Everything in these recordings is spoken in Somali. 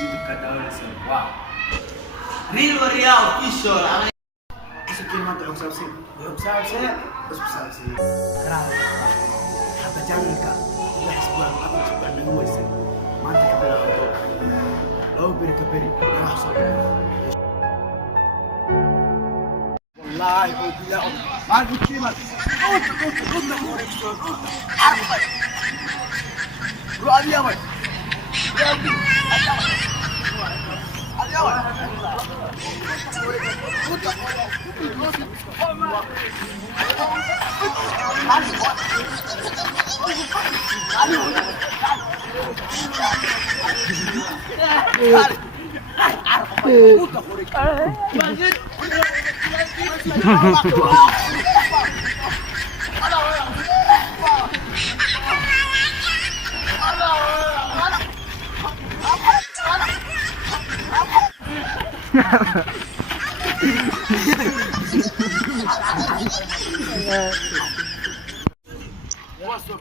YouTube kanal sir. Wow. Real Real official. Kasi kailangan tayo sa sip. Terus besar sih. Kenapa? Kata jangan kak. Tidak sebuah apa sebuah nunggu sih. Mantap kabel untuk. Lalu beri ke beri. Ya so. Wallahi, oh bila. Mari kita. Lu ali amat.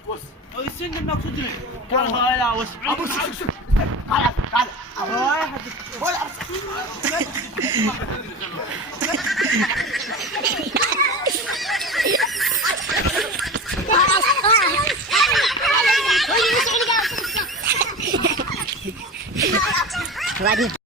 Bos. Oh, isin na maksudnya. Kalau hala was. Abu sik. Kalah. Oh, hati. Bola. Lagi.